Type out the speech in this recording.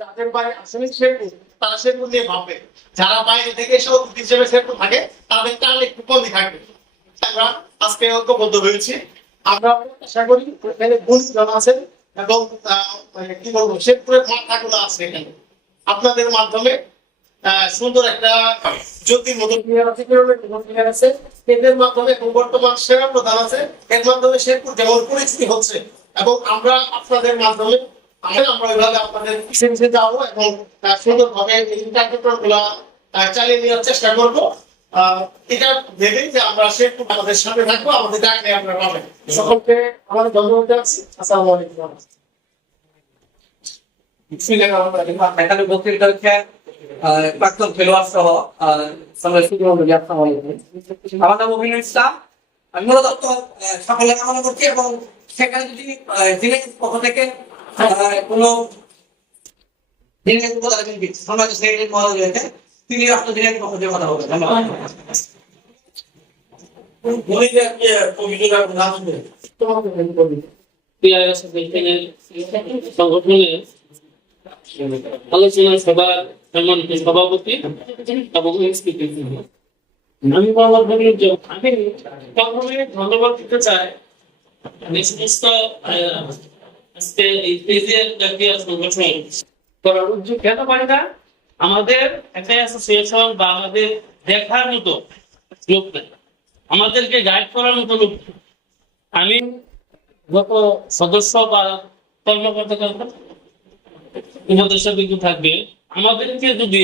যাদের বাড়ি আসলে শেরপুর তারা শেরপুর নিয়ে ভাববে, যারা বাইরে থেকে এসে অতিথি হিসেবে শেরপুর থাকে তাদের টান একটু কমই থাকবে। আমরা আজকে ঐক্যবদ্ধ হয়েছি। আমরা আশা করি এখানে গুণীজন আছেন এবং কি বলবো শেরপুরের মাথাগুলো আছে এখানে আপনাদের মাধ্যমে সুন্দর একটা জ্যোতির মতো ক্লিয়ার আছে। এদের মাধ্যমে বর্তমান সেরা প্রধান আছে, এর মাধ্যমে শেরপুর যেমন পরিচিতি হচ্ছে এবং আমরা আপনাদের মাধ্যমে আমরা ওইভাবে আপনাদের পিছিয়ে যাবো এবং সুন্দরভাবে এই কার্যক্রম গুলা চালিয়ে নেওয়ার চেষ্টা করবো। এটা ভেবেই যে আমরা শেরপুর আমাদের সাথে থাকবো, আমাদের ডাকলে আপনারা পাবেন। সকলকে আমাদের ধন্যবাদ জানাচ্ছি। আসসালামু আলাইকুম। এখানে বক্তৃতা হচ্ছে প্রাক্তন খেলোয়াড় সহ আমার নাম অভিনয় ইসলাম। আমি মূলত সকলে কামনা করছি এবং সেখানে যদি দিনের পক্ষ থেকে কোনো দিনের সমাজ সেক্রেটারি মহোদয় রয়েছে তিনি রাষ্ট্র দিনের পক্ষ থেকে কথা বলবেন। ধন্যবাদ। সংগঠনের আলোচনা সভার সম্মানিত সভাপতি এবং আমি বলার আমি প্রথমে ধন্যবাদ দিতে চাই এই সমস্ত আজকে এই জাতীয় সংগঠন করার উদ্যোগ কেন পারি না, আমাদের একটা অ্যাসোসিয়েশন বা আমাদের দেখার মতো লোক নেই, আমাদেরকে গাইড করার মতো লোক। আমি যত সদস্য বা কর্মকর্তা উপদেষ্টা থাকবে আমাদেরকে যদি